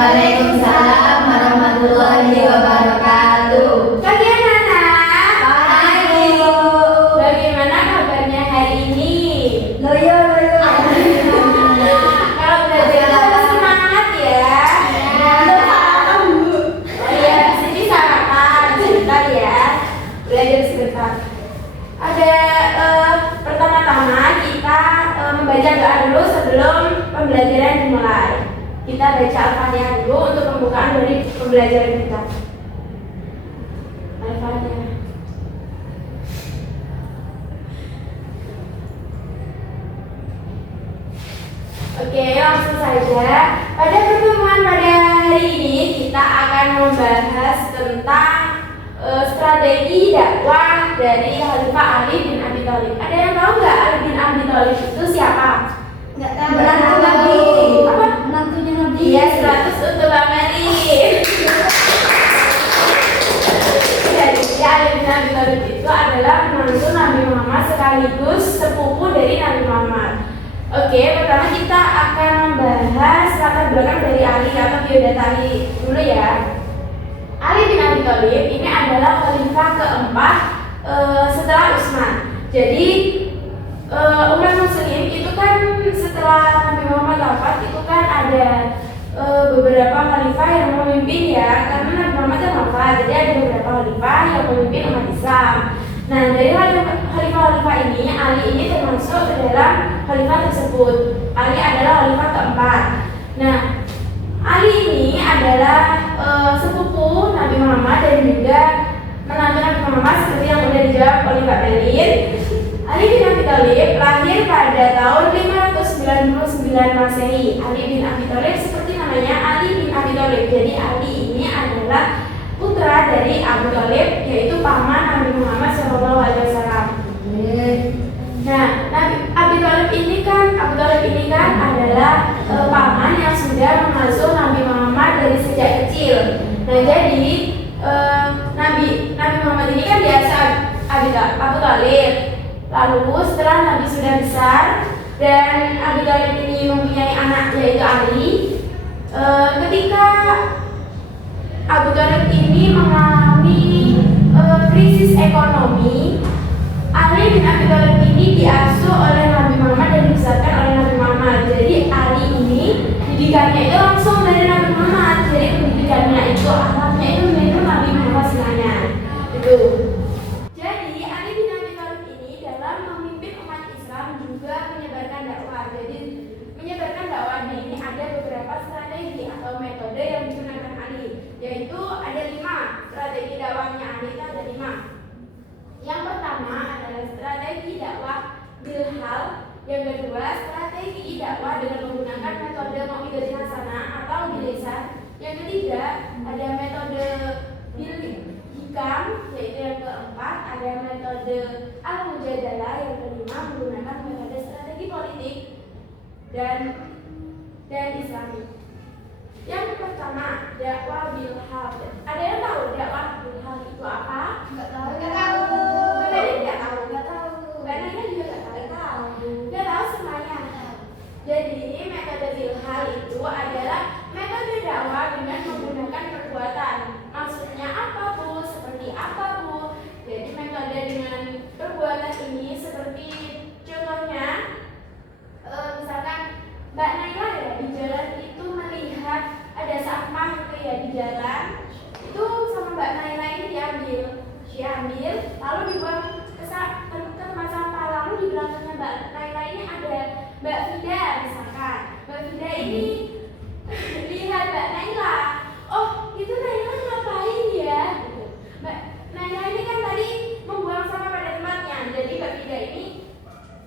Waalaikumsalam warahmatullahi wabarakatuh. Kalian anak? Hai. Bagaimana kabarnya hari ini? Loyo. Kalau belajar harus semangat ya. Iya, sini sarapan sebentar ya. Belajar sebentar. Ada pertama-tama kita membaca doa dulu sebelum pembelajaran dimulai. Kita baca Al-Fatihah dulu untuk pembukaan dari pembelajaran kita. Al-Fatihah. Oke, langsung saja. Pada pertemuan pada hari ini kita akan membahas tentang strategi dakwah dari Khalifah Ali bin Abi Thalib. Ada yang tahu nggak Ali bin Abi Thalib itu siapa? Nggak tahu. Menantu Nabi. Apa? Menantunya Nabi. Iya, 100 untuk Bang Meli. Jadi Ali bin Abi Thalib itu adalah menantu Nabi Muhammad sekaligus sepupu dari Nabi Muhammad. Oke, pertama kita akan membahas latar belakang dari Ali atau biodata Ali dulu ya. Ali bin Abi Thalib ini adalah khalifah keempat setelah Utsman. Jadi umat muslim itu kan setelah Nabi Muhammad wafat itu kan ada beberapa khalifah yang memimpin ya, karena Nabi Muhammad yang wafat, jadi ada beberapa khalifah yang memimpin umat Islam. Nah, dari khalifah-khalifah ini, Ali ini termasuk ke dalam khalifah tersebut. Ali adalah khalifah keempat. Nah, Ali ini adalah sepupu Nabi Muhammad dan juga menantu Nabi Muhammad seperti yang sudah dijawab oleh Mbak Melin. Ali bin Abi Thalib lahir pada tahun 599 Masehi. Ali bin Abi Thalib seperti namanya Ali bin Abi Thalib. Jadi Ali ini adalah putra dari Abu Thalib, yaitu paman Nabi Muhammad SAW. Nah, Abu Thalib ini kan adalah paman yang sudah mengasuh Nabi Muhammad dari sejak kecil. Nah, jadi Nabi Muhammad ini kan biasa Abu Thalib. Lalu setelah Nabi sudah besar dan Abu Thalib ini mempunyai anak yaitu Ali, ketika Abu Thalib ini mengalami krisis ekonomi, Ali bin Abi Thalib ini diasuh oleh Nabi Muhammad dan dibesarkan oleh Nabi Muhammad. Jadi Ali ini didikannya itu langsung dari Nabi Muhammad. Jadi pendidikannya itu alatnya itu meniru Nabi Muhammad sebenarnya. Itu. Jadi Ali bin Abi Thalib ini dalam memimpin umat Islam juga menyebarkan dakwah. Jadi menyebarkan dakwah ini ada beberapa strategi atau metode yang digunakan Ali, yaitu ada 5 strategi dakwahnya Ali itu ada 5. Yang pertama adalah strategi dakwah bilhal, yang kedua strategi dakwah dengan menggunakan metode mau'izatul hasanah atau bilisan, yang ketiga ada metode bil hikam, yaitu yang keempat ada metode al-mujadalah, yang kelima menggunakan metode strategi politik dan Islami. Yang pertama, dakwah bilhal. Ada yang tahu dakwah bilhal itu apa? Nggak tahu. Mbak Naya nggak tahu. Mbak Naya juga nggak tahu. Nggak tahu semuanya. Jadi metode bilhal itu adalah metode dakwah dengan menggunakan perbuatan. Maksudnya apa Bu? Seperti apa Bu? Jadi metode dengan perbuatan ini seperti contohnya, misalkan Mbak Naila ya di jalan itu melihat ada sampah gitu ya di jalan, itu sama Mbak Naila ini diambil lalu dibuang ke tempat sampah. Lalu di belakangnya Mbak Naila ini ada Mbak Fida misalkan. Mbak Fida ini lihat Mbak Naila, oh itu Naila ngapain ya gitu. Mbak Naila ini kan tadi membuang sampah pada tempatnya. Jadi Mbak Fida ini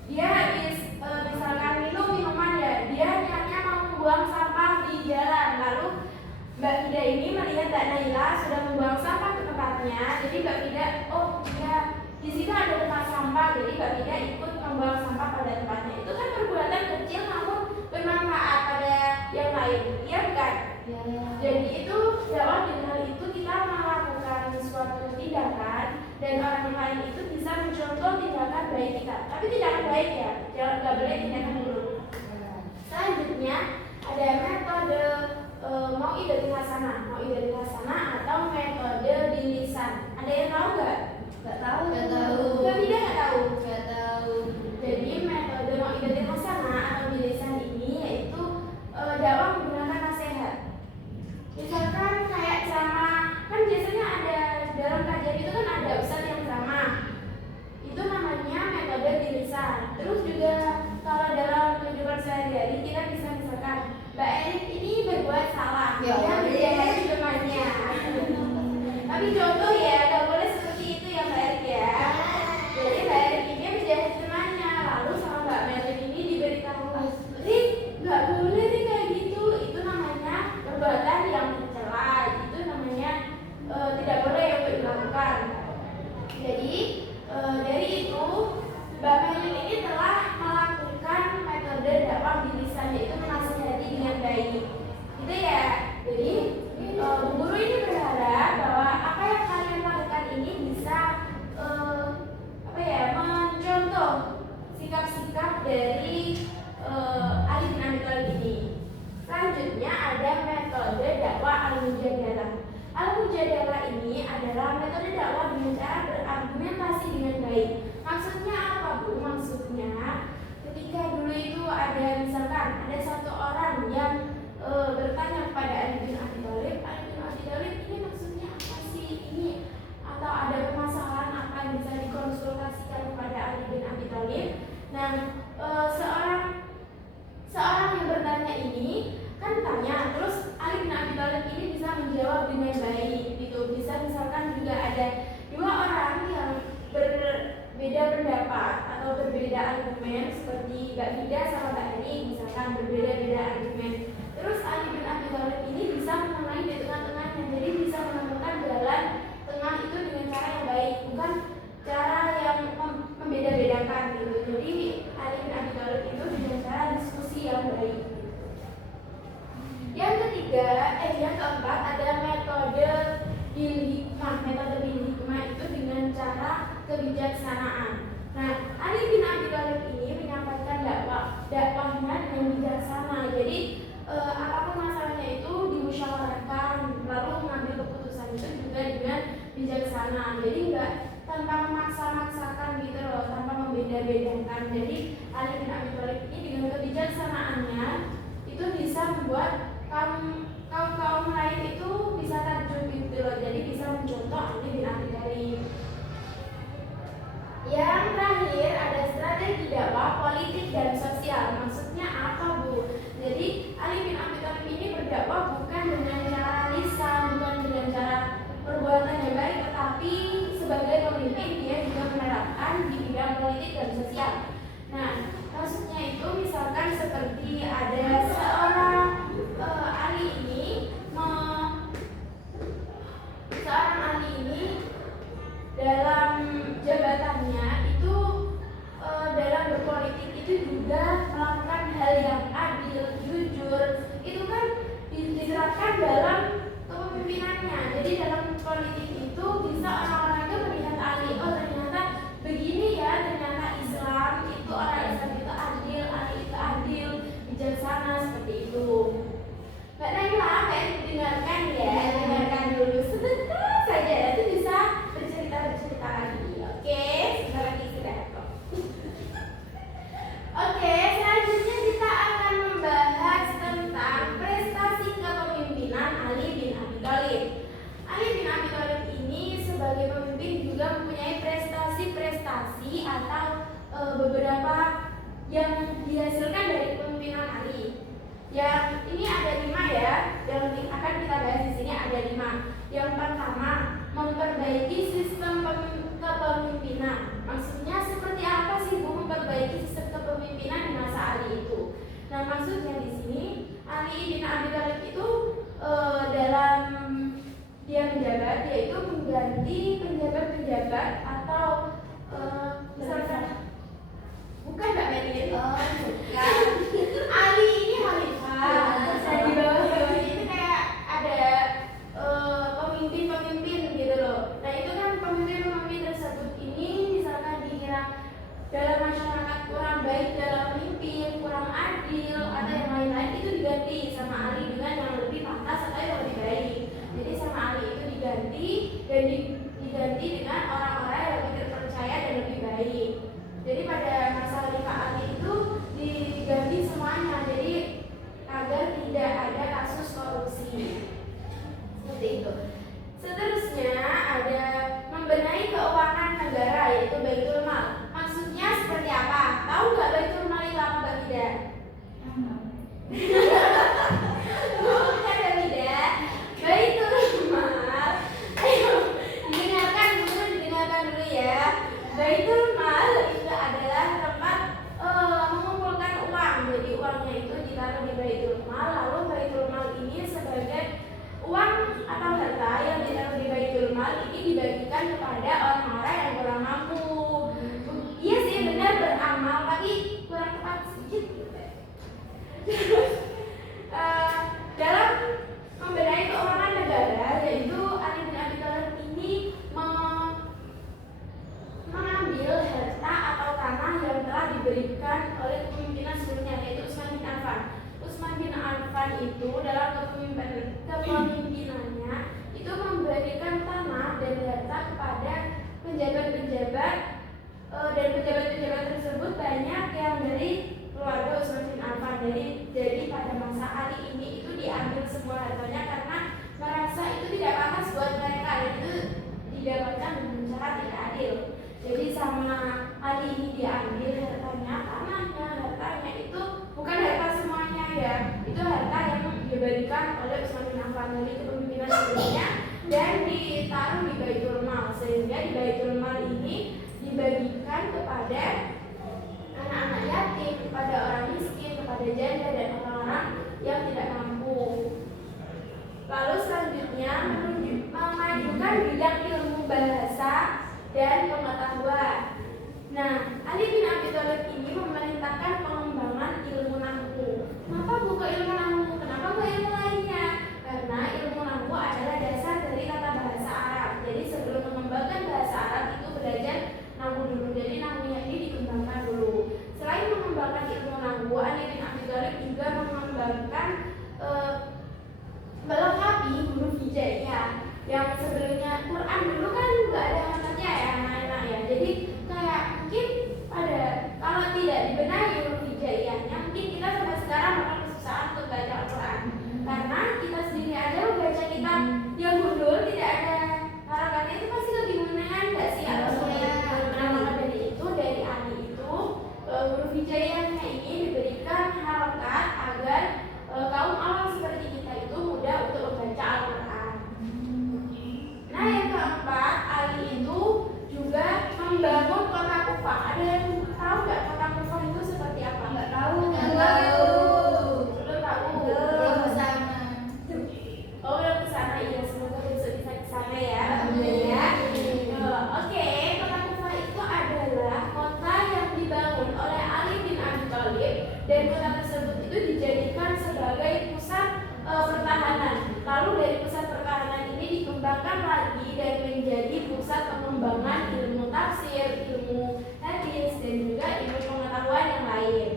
dia habis misalkan minum minuman ya, dia niatnya mau membuang sampah di jalan. Lalu Mbak Fida ini melihat Mbak Naila sudah membuang sampah ke tempatnya. Jadi Mbak Fida, oh iya di situ ada tempat sampah. Jadi Mbak Fida ikut membuang sampah pada tempatnya. Itu kan perbuatan kecil namun bermanfaat pada yang lain. Iya bukan? Ya. Jadi itu dakwah dengan hal itu kita melakukan suatu tindakan dan orang lain itu bisa mencontoh tindakan baik kita. Tapi tindakan baik ya, jangan boleh tindakan buruk. Selanjutnya ada metode mau mau'idatil hasanah. Mau'idatil hasanah atau metode bilisan. Ada yang tahu nggak? Nggak tahu. Nggak tahu. Mbak Vida nggak tahu? Nggak tahu. Jadi metode mau'idatil hasanah atau bilisan ini yaitu dakwah menggunakan nasihat. Misalkan kayak ceramah, kan biasanya ada dalam kajian itu kan ada ustadz yang ceramah. Itu namanya metode bilisan. Terus juga kalau dalam kehidupan sehari-hari kita bisa misalkan Mbak Erik ini berbuat salah, Ya, dia boleh. menjahit temannya. Tapi contoh ya, nggak boleh seperti itu ya Mbak Erik ya. Jadi Mbak Erik ini menjahit temannya, lalu sama Mbak Melin ini diberitahu, Rik, nggak boleh nih kayak gitu. Itu namanya perbuatan yang tercela. Itu namanya tidak boleh untuk dilakukan. Jadi dari itu Mbak Melin ini telah melakukan metode dakwah bilisan, yaitu menasihati dengan baik. Gitu ya. Jadi Bu Guru ini berharap bahwa apa yang kalian lakukan ini bisa mencontoh sikap-sikap dari Ali bin Abi Thalib ini. Selanjutnya ada metode dakwah al-mujadalah. Al-mujadalah ini adalah metode dakwah dengan cara berargumentasi dengan baik. Maksudnya apa, Bu? Maksudnya ketika dulu itu ada misalkan ada satu orang yang bertanya kepada Ali bin Abi Thalib, Ali bin Abi Thalib ini maksudnya apa sih ini? Atau ada permasalahan apa yang bisa dikonsultasikan kepada Ali bin Abi Thalib? Nah, seorang yang bertanya ini kan tanya, terus Ali bin Abi Thalib ini bisa menjawab dengan baik gitu. Bisa misalkan juga ada dua orang yang berbeda pendapat atau berbeda argumen, seperti Mbak Vida sama Mbak Eri misalkan berbeda-beda argumen. Terus Ali bin Abi Thalib ini bisa menengahi di tengah-tengahnya, jadi bisa menemukan jalan tengah itu dengan cara yang baik, bukan cara yang membeda-bedakan gitu. Jadi Ali bin Abi Thalib itu dengan cara diskusi yang baik. Yang keempat ada metode bil hikmah. Metode bil hikmah itu dengan cara kebijaksanaan. Nah, Ali bin Abi Thalib ini menyampaikan dakwahnya dengan bijaksana. Jadi apapun masalahnya itu dimusyawarahkan, lalu mengambil keputusan itu juga dengan bijaksana. Jadi enggak tanpa memaksa-maksakan gitu loh, tanpa membeda-bedakan. Jadi Ali bin Abi Thalib ini dengan kebijaksanaannya itu bisa membuat kaum lain itu bisa takjub gitu loh. Jadi bisa mencontoh Ali bin Abi Thalib. Yang terakhir ada strategi dakwah politik dan sosial. Maksudnya apa, Bu? Jadi Ali bin Abi Thalib ini berdakwah bukan dengan cara lisan, bukan dengan cara perbuatan yang baik, tetapi sebagai pemimpin dia juga menerapkan di bidang politik dan sosial. Nah, maksudnya itu misalkan seperti ada seorang Ali ini dalam jabatannya itu dalam berpolitik itu juga melakukan hal yang adil, jujur. Itu kan diterapkan dalam kepemimpinannya. Jadi dalam politik itu bisa orang-orang itu melihat Ali, oh ternyata begini ya, ternyata Islam itu orang Islam itu adil, Ali itu adil, bijaksana seperti itu. Mbak Naila, kayak dengarkan ya, dengarkan dulu sebentar saja, nanti bisa bercerita lagi. Oke, sebentar lagi istirahat kok. Oke, selanjutnya kita akan membahas tentang prestasi kepemimpinan Ali bin Abi Thalib. Ali bin Abi Thalib ini sebagai pemimpin juga mempunyai prestasi-prestasi atau beberapa yang dihasilkan dari kepemimpinan Ali. Yang ini ada 5 ya, yang akan kita bahas di sini ada 5. Yang pertama, memperbaiki sistem kepemimpinan. Maksudnya seperti apa sih, Bu, memperbaiki sistem kepemimpinan di masa Ali itu? Nah, maksudnya di sini Ali bin Abi Thalib itu dalam dia menjabat, yaitu mengganti penjabat-penjabat atau misalkan bukan Mbak Melin. Ali ini khalifah. Dan di bawah itu kayak ada pemimpin-pemimpin gitu loh. Nah, itu kan pemimpin-pemimpin tersebut ini misalkan dikira dalam masyarakat kurang baik dalam memimpin, kurang adil atau yang lain-lain, itu diganti sama Ali dengan yang lebih pantas atau yang dan diganti dengan orang-orang yang lebih terpercaya dan lebih baik. Jadi pada masa Khalifah Ali itu diganti semuanya, jadi agar tidak ada kasus korupsi. Seperti itu. Seterusnya ada membenahi keuangan negara, yaitu Baitul Mal. Maksudnya seperti apa? Tahu nggak Baitul Mal itu apa, Mbak Ida? Bukan, Mbak Ida. Baitul Mal. Ayo, didengarkan dulu ya. Baitul Mal itu adalah tempat mengumpulkan uang. Jadi uangnya itu ditaruh di Baitul Mal, lalu Baitul Mal ini sebagai uang atau harta yang ditaruh di Baitul Mal ini dibagikan kepada orang-orang yang kurang mampu. Iya sih, benar, beramal, tapi kurang tepat sedikit. Dalam membenahi keuangan negara, yaitu Ali bin Abi Thalib ini mengambil harta atau tanah yang telah diberikan oleh kepemimpinan sebelumnya, yaitu Utsman bin Affan. Utsman bin Affan itu dalam kepemimpinannya itu memberikan tanah dan harta kepada penjabat-penjabat, dan penjabat-penjabat tersebut banyak yang dari keluarga Utsman bin Affan. Jadi pada masa Ali ini itu diambil semua hartanya karena merasa itu tidak pantas buat mereka, dan itu didapatkan dengan cara tidak adil. Jadi sama Ali ini diambil hartanya, hartanya itu bukan harta semuanya ya, itu harta yang diberikan oleh Utsman bin Affan dari kepemimpinan sebelumnya dan ditaruh di Baitul Mal, sehingga di Baitul Mal ini dibagikan kepada anak-anak yatim, kepada orang miskin, kepada janda dan orang-orang yang tidak mampu. Lalu selanjutnya memajukan bidang ilmu bahasa dan pengetahuan. Nah, Ali bin Abi Thalib ini memerintahkan pengembangan ilmu nahwu. Kenapa buka ilmu nahwu? Kenapa buka ilmu lainnya? Karena ilmu nahwu adalah dasar dari tata bahasa Arab. Jadi sebelum mengembangkan bahasa Arab itu belajar nahwu dulu. Jadi nahwunya ini dikembangkan dulu. Selain mengembangkan ilmu nahwu, Ali bin Abi Thalib juga mengembangkan melengkapi huruf hijaiyah. Yang sebelumnya Quran dulu kan nggak ada hamzahnya ya, anak-anak ya. Jadi kayak mungkin kalau tidak dibenahi huruf hijaiyahnya, mungkin kita sampai sekarang akan kesusahan untuk baca Al-Quran. Karena kita sendiri aja membaca kitab yang gundul tidak ada harakatnya itu pasti kebingungan nggak sih atau sulit. Nah, maka dari itu dari Ali itu huruf hijaiyahnya ini diberikan harakat agar kaum awam seperti kita itu mudah untuk membaca Al-Quran. Nah, yang keempat, Ali itu juga membangun kota Kufah. Ada yang tahu nggak kota Kufah itu seperti apa? Nggak tahu. Nggak tahu. Belum tahu. Belum kesana. Oh, belum kesana, iya. Semoga besok bisa kesana ya. Alhamdulillah. Oke, kota Kufah itu adalah kota yang dibangun oleh Ali bin Abi Thalib, dan kota tersebut itu dijadikan sebagai pusat pertahanan. Lalu dari pusat pertahanan ini dikembangkan lagi dan menjadi pusat pengembangan ilmu tafsir, ilmu hadis, dan juga ilmu pengetahuan yang lain.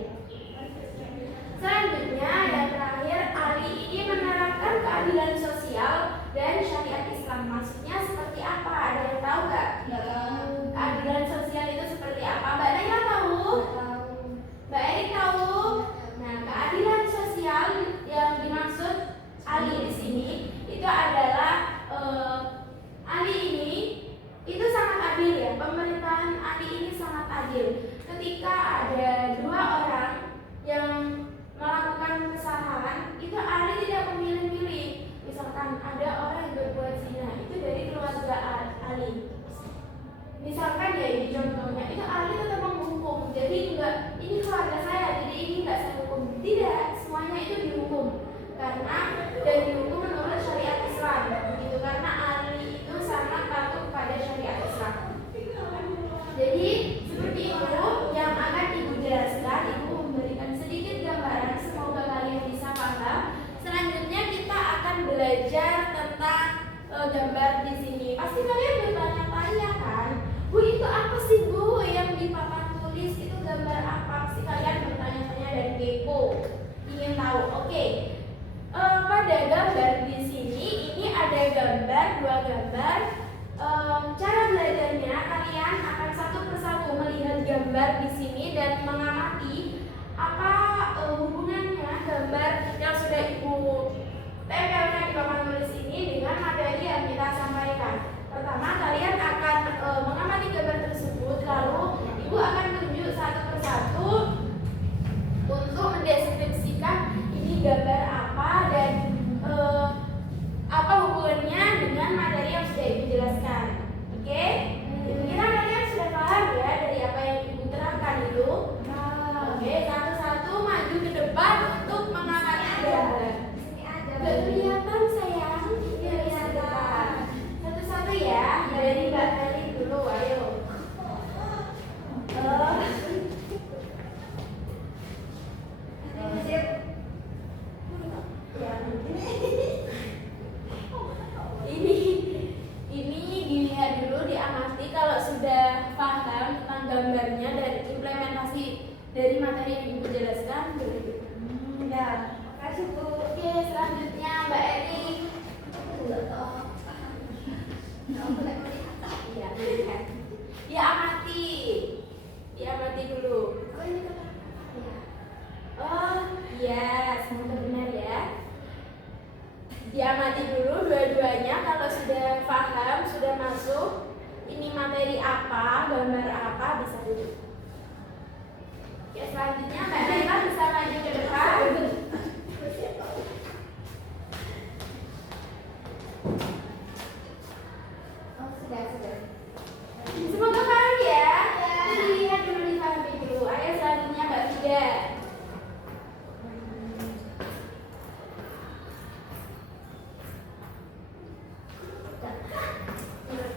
Selanjutnya yang terakhir, Ali ini menerapkan keadilan sosial dan syariat Islam. Maksudnya seperti apa? Ada yang tahu nggak? Nggak tahu. Keadilan sosial itu seperti apa? Mbak Naya tahu? Tahu. Mbak Erik tahu? Nah, keadilan sosial yang dimaksud Ali di sini itu adalah Ali ini itu sangat adil ya. Pemerintahan Ali ini sangat adil. Ketika ada dua orang yang melakukan kesalahan, itu Ali tidak memilih-milih. Misalkan ada orang yang berbuat zina, itu dari keluarga Ali. Misalkan ya ini contohnya, itu Ali tetap menghukum. Jadi enggak, ini keluarga saya, jadi ini enggak saya hukum. Tidak, semuanya itu dihukum. Karena dan dihukum menurut syariat Islam. Begitu, karena Ali itu sangat patuh pada syariat Islam. Jadi seperti itu yang akan Ibu jelaskan. Ibu memberikan sedikit gambaran, semoga kalian bisa paham. Selanjutnya kita akan belajar tentang gambar di sini. Pasti kalian bertanya-tanya kan, Bu, itu apa sih Bu yang di papan tulis itu gambar apa? Pasti kalian bertanya-tanya dan kepo. gambar di sini dan mengamati apa hubungannya gambar yang sudah Ibu tempelkan di papan tulis ini dengan materi yang kita sampaikan. Pertama, kalian akan mengamati gambar tersebut, lalu Ibu akan tunjuk satu persatu untuk mendeskripsikan ini gambar apa dan apa hubungannya dengan materi yang sudah Ibu jelaskan. Oke? Kira kalian sudah paham ya dari apa yang Ibu terangkan itu? Oke, satu-satu maju ke depan untuk mengamati gambar. Gak kelihatan sayang, kelihatan. Satu-satu ya, dari Mbak Meli dulu, ayo. Ini dilihat dulu, diamati. Kalau sudah paham tentang gambarnya dan implementasi dari materi yang Ibu jelaskan, boleh. Ya, makasih Bu. Oke, selanjutnya Mbak Eri. Iya, melihat. Diamati. Diamati dulu. Oh, iya, semoga benar ya. Diamati dulu dua-duanya. Kalau sudah paham, sudah masuk, ini materi apa, gambar apa, bisa duduk. Oke, selanjutnya Mbak Naila bisa maju ke depan. Oh, sudah. Semoga paham ya. Dilihat dulu, dipahami dulu. Ayo selanjutnya Mbak Vida.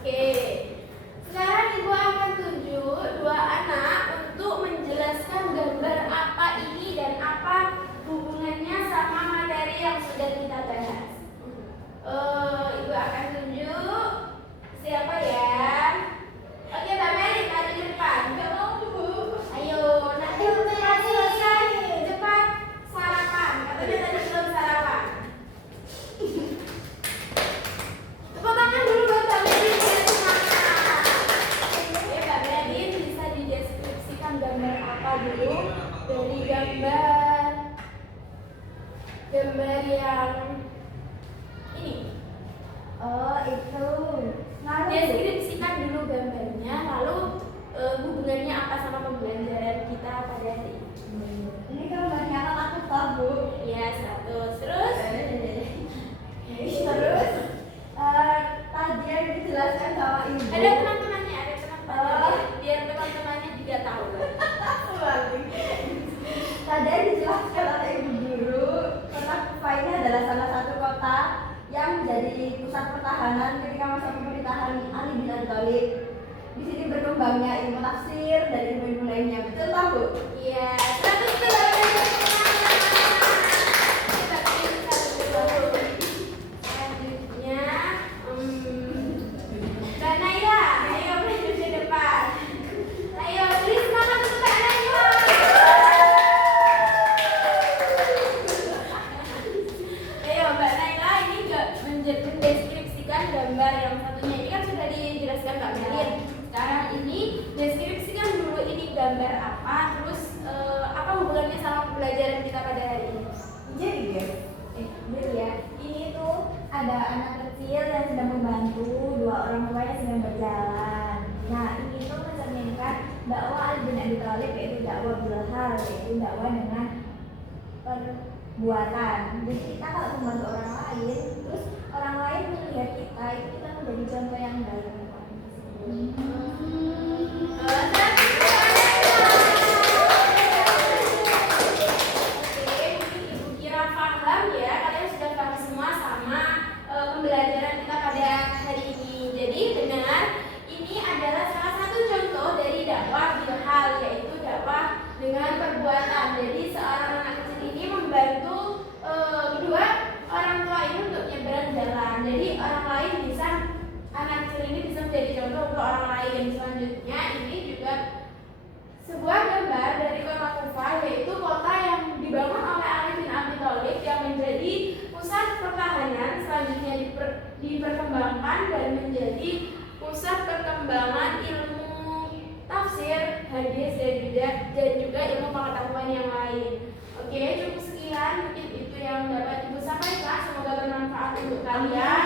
Oke. Sekarang Ibu akan tunjuk dua anak untuk menjelaskan gambar apa ini dan apa hubungannya sama materi yang sudah kita bahas. Ibu akan tunjuk siapa ya? Oke, Mbak Meli, maju di depan. Ayo, nanti setelah selesai cepat sarapan. Katanya tadi belum sarapan. Tepuk tangan dulu buat Mbak Meli, biar semangat. Oke, Mbak Meli bisa dideskripsikan gambar apa dulu? Dari gambar yang ini. Oh, itu. Deskripsikan dulu gambarnya, lalu hubungannya apa sama pembelajaran kita pada hari ini. Ini gambarnya kan aku tahu Bu. Ya, terus Tadi yang dijelaskan sama Ibu. ada teman-temannya, biar teman-temannya juga tahu. Tadi yang dijelaskan oleh Ibu Guru, kota Kufa ini adalah salah satu kota yang menjadi pusat pertahanan ketika masa pemerintahan Ali bin Abi Thalib. Di sini berkembangnya ilmu tafsir dan ilmu-ilmu lainnya. Betul tak Bu? Iya, selanjutnya Mbak Naila, ayo maju ke depan. Ayo, beri semangat untuk Mbak Naila. Ayo Mbak Naila, ini mendeskripsikan gambar yang satunya. Ini kan sudah dijelaskan Mbak Melin. Sekarang ini deskripsikan dulu ini gambar apa, terus apa hubungannya sama pembelajaran kita pada hari ini. Jadi guys, ya, ini tuh ada anak kecil yang sedang membantu dua orang tua yang sedang berjalan. Nah, ini tuh mencerminkan dakwah Ali bin Abi Thalib, yaitu dakwah bilhal, yaitu dakwah dengan perbuatan. Jadi kita kalau membantu orang lain, terus orang lain melihat kita, itu kita menjadi contoh yang baik. Ibu kira paham ya, kalian sudah paham semua sama pembelajaran kita pada hari ini. Jadi benar, ini adalah salah satu contoh dari dakwah bilhal, yaitu dakwah dengan perbuatan. Jadi seorang anak kecil ini membantu kedua orang tua ini untuk nyebrang jalan. Jadi orang lain bisa, anak kecil ini bisa menjadi contoh untuk orang lain. Selanjutnya ini juga sebuah gambar dari kota Kufa, yaitu kota yang dibangun oleh Ali bin Abi Thalib yang menjadi pusat pertahanan, selanjutnya diperkembangkan dan menjadi pusat perkembangan ilmu tafsir, hadis dan pengetahuan yang lain. Oke, cukup sekian mungkin itu yang dapat Ibu sampaikan. Semoga bermanfaat untuk kalian.